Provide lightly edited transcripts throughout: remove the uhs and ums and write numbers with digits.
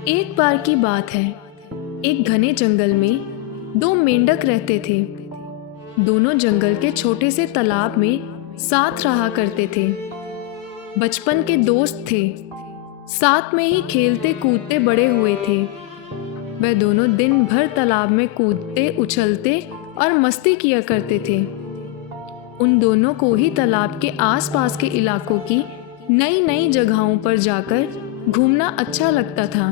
एक बार की बात है। एक घने जंगल में दो मेंढक रहते थे। दोनों जंगल के छोटे से तालाब में साथ रहा करते थे। बचपन के दोस्त थे। साथ में ही खेलते कूदते बड़े हुए थे। वह दोनों दिन भर तालाब में कूदते उछलते और मस्ती किया करते थे। उन दोनों को ही तालाब के आसपास के इलाकों की नई नई जगहों पर जाकर घूमना अच्छा लगता था।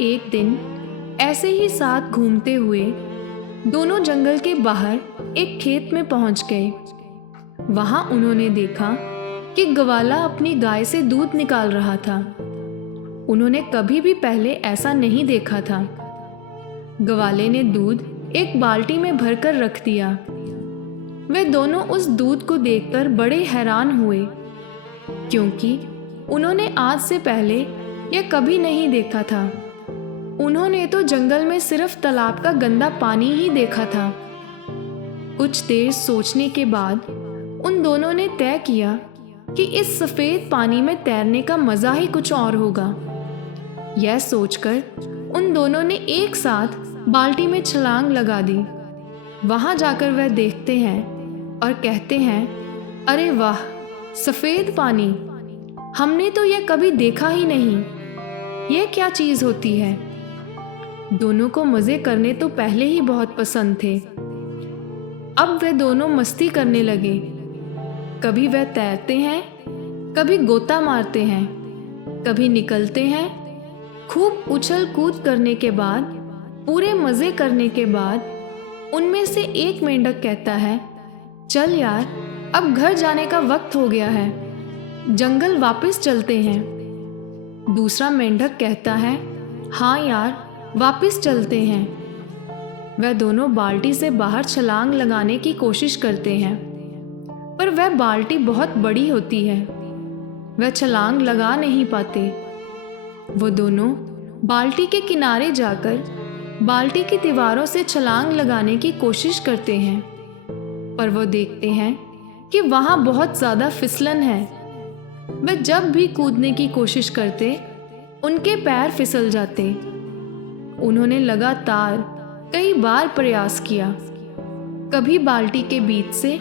एक दिन ऐसे ही साथ घूमते हुए दोनों जंगल के बाहर एक खेत में पहुंच गए। वहां उन्होंने देखा कि ग्वाला अपनी गाय से दूध निकाल रहा था। उन्होंने कभी भी पहले ऐसा नहीं देखा था। ग्वाले ने दूध एक बाल्टी में भरकर रख दिया। वे दोनों उस दूध को देखकर बड़े हैरान हुए, क्योंकि उन्होंने आज से पहले यह कभी नहीं देखा था। उन्होंने तो जंगल में सिर्फ तालाब का गंदा पानी ही देखा था। कुछ देर सोचने के बाद उन दोनों ने तय किया कि इस सफ़ेद पानी में तैरने का मज़ा ही कुछ और होगा। यह सोचकर उन दोनों ने एक साथ बाल्टी में छलांग लगा दी। वहाँ जाकर वह देखते हैं और कहते हैं, अरे वाह, सफ़ेद पानी! हमने तो यह कभी देखा ही नहीं। यह क्या चीज़ होती है? दोनों को मज़े करने तो पहले ही बहुत पसंद थे। अब वे दोनों मस्ती करने लगे। कभी वह तैरते हैं, कभी गोता मारते हैं, कभी निकलते हैं। खूब उछल कूद करने के बाद, पूरे मज़े करने के बाद, उनमें से एक मेंढक कहता है, चल यार, अब घर जाने का वक्त हो गया है। जंगल वापस चलते हैं। दूसरा मेंढक कहता है, हाँ यार, वापस चलते हैं। वह दोनों बाल्टी से बाहर छलांग लगाने की कोशिश करते हैं, पर वह बाल्टी बहुत बड़ी होती है। वह छलांग लगा नहीं पाते। वो दोनों बाल्टी के किनारे जाकर बाल्टी की दीवारों से छलांग लगाने की कोशिश करते हैं, पर वो देखते हैं कि वहाँ बहुत ज़्यादा फिसलन है। वे जब भी कूदने की कोशिश करते, उनके पैर फिसल जाते। उन्होंने लगातार कई बार प्रयास किया, कभी बाल्टी के बीच से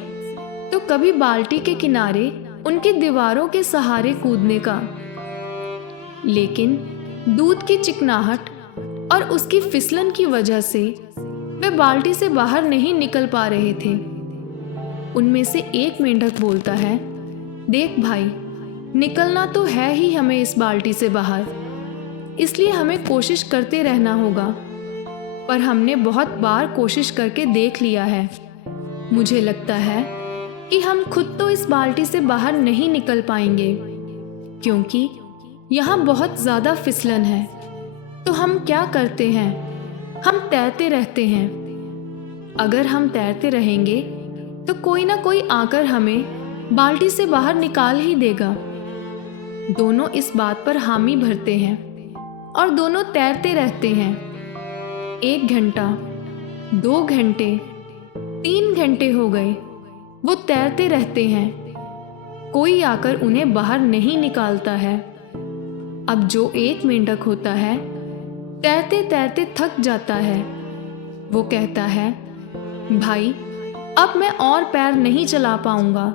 तो कभी बाल्टी के किनारे उनकी दीवारों के सहारे कूदने का, लेकिन दूध की चिकनाहट और उसकी फिसलन की वजह से वे बाल्टी से बाहर नहीं निकल पा रहे थे। उनमें से एक मेंढक बोलता है, देख भाई, निकलना तो है ही हमें इस बाल्टी से बाहर, इसलिए हमें कोशिश करते रहना होगा। पर हमने बहुत बार कोशिश करके देख लिया है। मुझे लगता है कि हम खुद तो इस बाल्टी से बाहर नहीं निकल पाएंगे, क्योंकि यहाँ बहुत ज़्यादा फिसलन है। तो हम क्या करते हैं? हम तैरते रहते हैं। अगर हम तैरते रहेंगे तो कोई ना कोई आकर हमें बाल्टी से बाहर निकाल ही देगा। दोनों इस बात पर हामी भरते हैं और दोनों तैरते रहते हैं। 1 घंटा, 2 घंटे, 3 घंटे हो गए। वो तैरते रहते हैं। कोई आकर उन्हें बाहर नहीं निकालता है। अब जो एक मेंढक होता है, तैरते तैरते थक जाता है। वो कहता है, भाई, अब मैं और पैर नहीं चला पाऊंगा।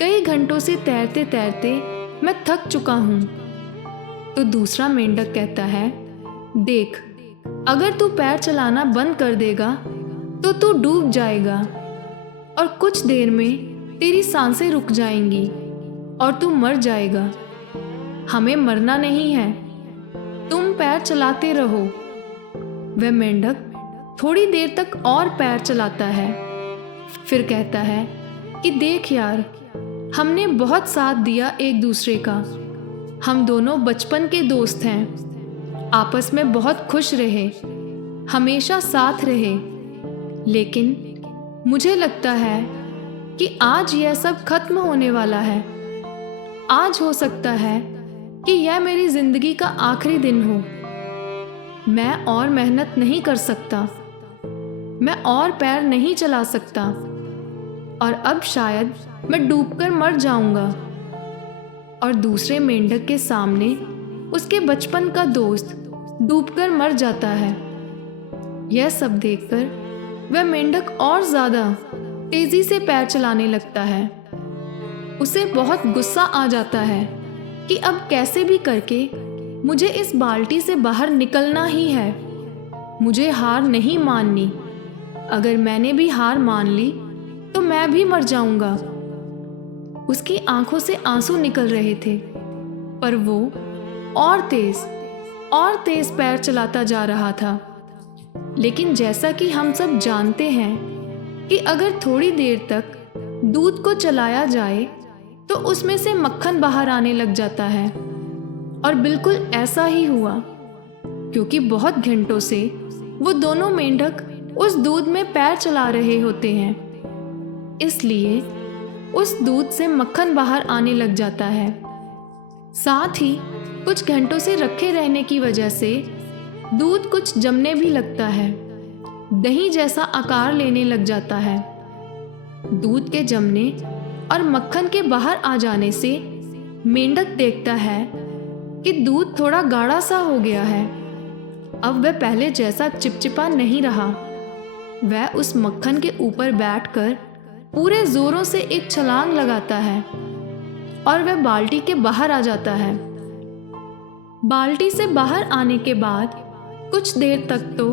कई घंटों से तैरते तैरते मैं थक चुका हूं। तो दूसरा मेंढक कहता है, देख, अगर तू पैर चलाना बंद कर देगा तो तू डूब जाएगा और कुछ देर में तेरी सांसें रुक जाएंगी और तू मर जाएगा। हमें मरना नहीं है, तुम पैर चलाते रहो। वह मेंढक थोड़ी देर तक और पैर चलाता है, फिर कहता है कि देख यार, हमने बहुत साथ दिया एक दूसरे का। हम दोनों बचपन के दोस्त हैं, आपस में बहुत खुश रहे, हमेशा साथ रहे। लेकिन मुझे लगता है कि आज यह सब खत्म होने वाला है। आज हो सकता है कि यह मेरी जिंदगी का आखिरी दिन हो। मैं और मेहनत नहीं कर सकता, मैं और पैर नहीं चला सकता, और अब शायद मैं डूबकर मर जाऊंगा। और दूसरे मेंढक के सामने उसके बचपन का दोस्त डूबकर मर जाता है। यह सब देखकर वह मेंढक और ज़्यादा तेज़ी से पैर चलाने लगता है। उसे बहुत गुस्सा आ जाता है कि अब कैसे भी करके मुझे इस बाल्टी से बाहर निकलना ही है। मुझे हार नहीं माननी। अगर मैंने भी हार मान ली तो मैं भी मर जाऊंगा। उसकी आंखों से आंसू निकल रहे थे, पर वो और तेज पैर चलाता जा रहा था। लेकिन जैसा कि हम सब जानते हैं कि अगर थोड़ी देर तक दूध को चलाया जाए तो उसमें से मक्खन बाहर आने लग जाता है। और बिल्कुल ऐसा ही हुआ, क्योंकि बहुत घंटों से वो दोनों मेंढक उस दूध में पैर चला रहे होते हैं। इसलिए उस दूध से मक्खन बाहर आने लग जाता है। साथ ही कुछ घंटों से रखे रहने की वजह से दूध कुछ जमने भी लगता है। दही जैसा आकार लेने लग जाता है। दूध के जमने और मक्खन के बाहर आ जाने से मेंढक देखता है कि दूध थोड़ा गाढ़ा सा हो गया है। अब वह पहले जैसा चिपचिपा नहीं रहा। वह उस मक्खन के ऊपर बैठकर पूरे जोरों से एक छलांग लगाता है और वह बाल्टी के बाहर आ जाता है। बाल्टी से बाहर आने के बाद कुछ देर तक तो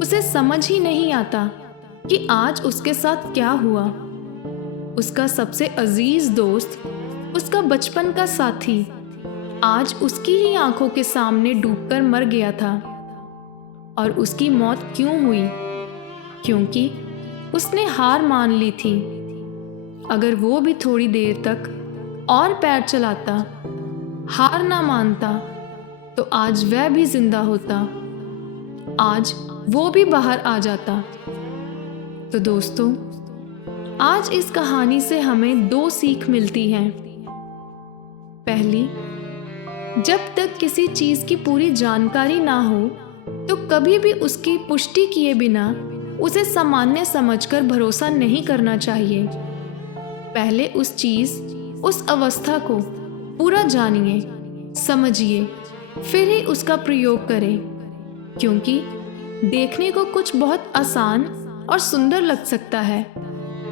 उसे समझ ही नहीं आता कि आज उसके साथ क्या हुआ। उसका सबसे अजीज दोस्त, उसका बचपन का साथी, आज उसकी ही आंखों के सामने डूबकर मर गया था। और उसकी मौत क्यों हुई? क्योंकि उसने हार मान ली थी। अगर वो भी थोड़ी देर तक और पैर चलाता, हार ना मानता, तो आज वह भी जिंदा होता। आज वो भी बाहर आ जाता। तो दोस्तों, आज इस कहानी से हमें 2 सीख मिलती हैं। पहली, जब तक किसी चीज की पूरी जानकारी ना हो तो कभी भी उसकी पुष्टि किए बिना उसे सामान्य समझकर भरोसा नहीं करना चाहिए। पहले उस चीज, उस अवस्था को पूरा जानिए, समझिए, फिर ही उसका प्रयोग करें। क्योंकि देखने को कुछ बहुत आसान और सुंदर लग सकता है,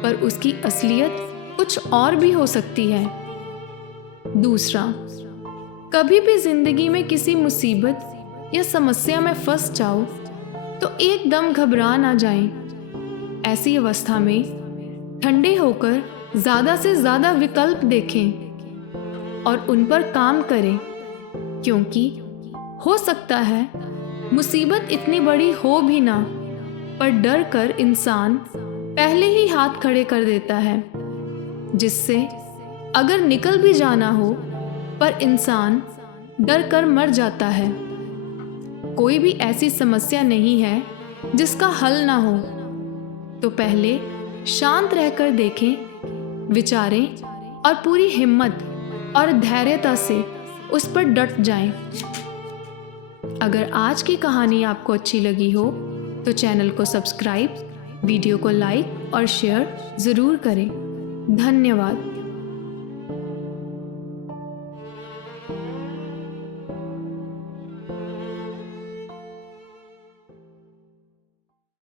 पर उसकी असलियत कुछ और भी हो सकती है। दूसरा, कभी भी जिंदगी में किसी मुसीबत या समस्या में फंस जाओ तो एकदम घबरा ना जाएं। ऐसी अवस्था में ठंडे होकर ज़्यादा से ज़्यादा विकल्प देखें और उन पर काम करें। क्योंकि हो सकता है मुसीबत इतनी बड़ी हो भी ना, पर डर कर इंसान पहले ही हाथ खड़े कर देता है, जिससे अगर निकल भी जाना हो पर इंसान डर कर मर जाता है। कोई भी ऐसी समस्या नहीं है जिसका हल ना हो। तो पहले शांत रहकर देखें, विचारें और पूरी हिम्मत और धैर्यता से उस पर डट जाएं। अगर आज की कहानी आपको अच्छी लगी हो तो चैनल को सब्सक्राइब, वीडियो को लाइक और शेयर ज़रूर करें। धन्यवाद।